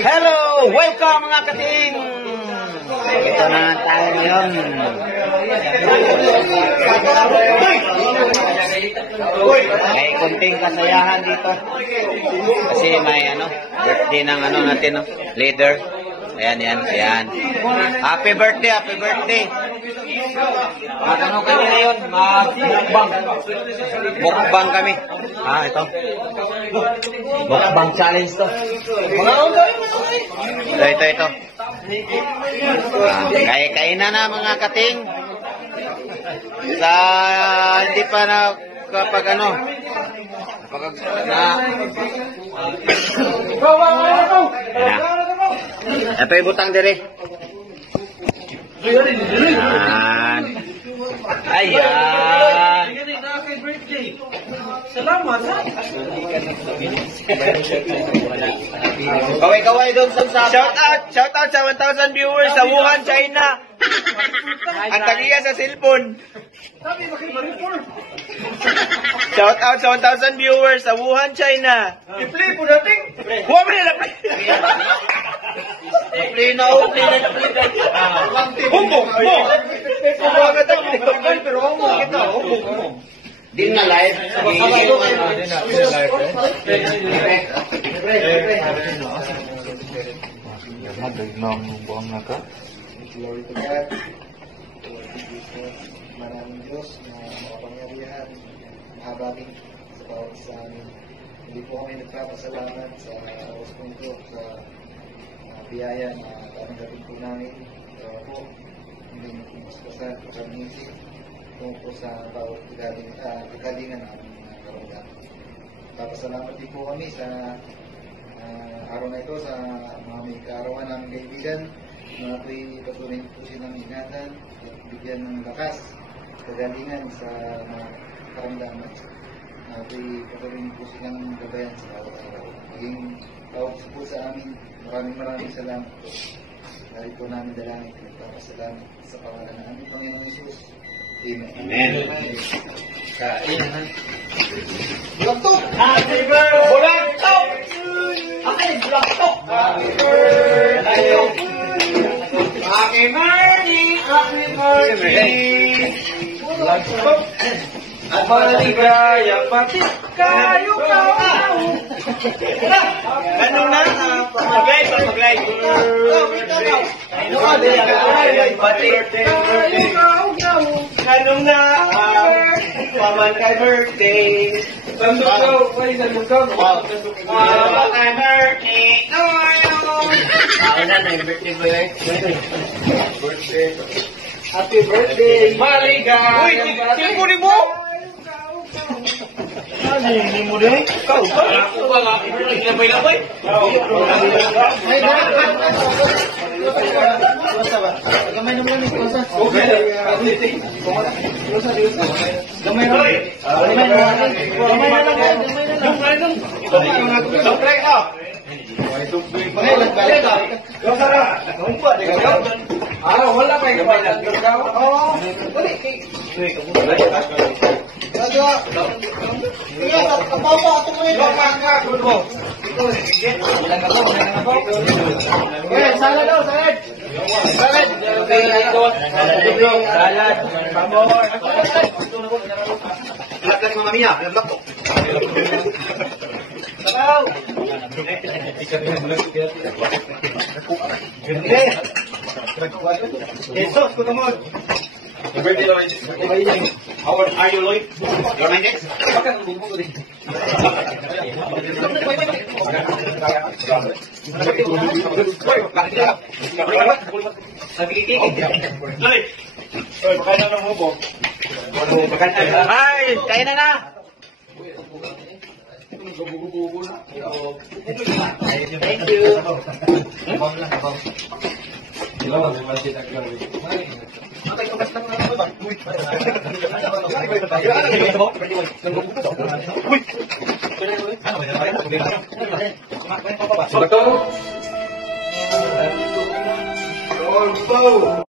Hello! Welcome mga kating! Ito na tayo ngayon. May kunting kasayahan dito. Kasi may birthday ng natin, leader. Ayan. Happy birthday, happy birthday. Mag-ano kami ngayon? Mag-mukbang. Mukbang kami. Ito. Mukbang challenge to. Ito. Kaya-kainan na mga kating. Sa hindi pa na kapag ito yung butang dire. Ayan. Salamat ha. Kaway-kaway doon sa shout out sa 1,000 viewers sa Wuhan, China. Ang tagiya sa cellphone. Shout out sa 1,000 viewers sa Wuhan, China. I-play po natin. Huwag mo nila play. Play na ako. Humong. Pero humong kita. Di na live. Glory to God. Maraming Diyos na makapangyarihan, mahabagin sa bawat sa amin. Hindi po kami nagpapasalamat sa oras po ito, sa biyaya na tatanggapin po namin. Kaya po, hindi mo po maspasan, pagkaminti, kung po sa bawat kagalingan namin karungan. Papasalamat din po kami sa araw na ito, sa mga may kaarawan namin kaibigan, na ako'y patuloy po silang ingatan at bigyan ng lakas, kagalingan sa mga karamdaman. Na ako'y patuloy po silang gabayan sa bawat araw. Maging tawag po sa amin, maraming salamat po. Dahil po namin dalangin, nagpapasalamat sa pangalan ng aming Panginoon Jesus. Amen. Amen. Kain. Bulaktok! Happy birthday! Bulaktok! Bulaktok! Happy birthday! Happy birthday! Happy birthday! Bulaktok! At maligaya pati kayo kaw! Ganun na. Mag-live. Ganun na. Paman kay birthday. Sandok kay birthday! Happy birthday! Maligaya! Uy, tinukunin mo! Hindi mo din? Ikaw ba? Ako ba nga? Ilabay-labay? Gamay naman yung kosa. Okay. Gamay naman. Wala pa yung kapal. Salad daw, salad. Lakas mga miya. Vlog ko. Jesus, good morning. Birthday, Lloyd. How are you, Lloyd? You're my next? Ay, kain na na. Thank you. Betul.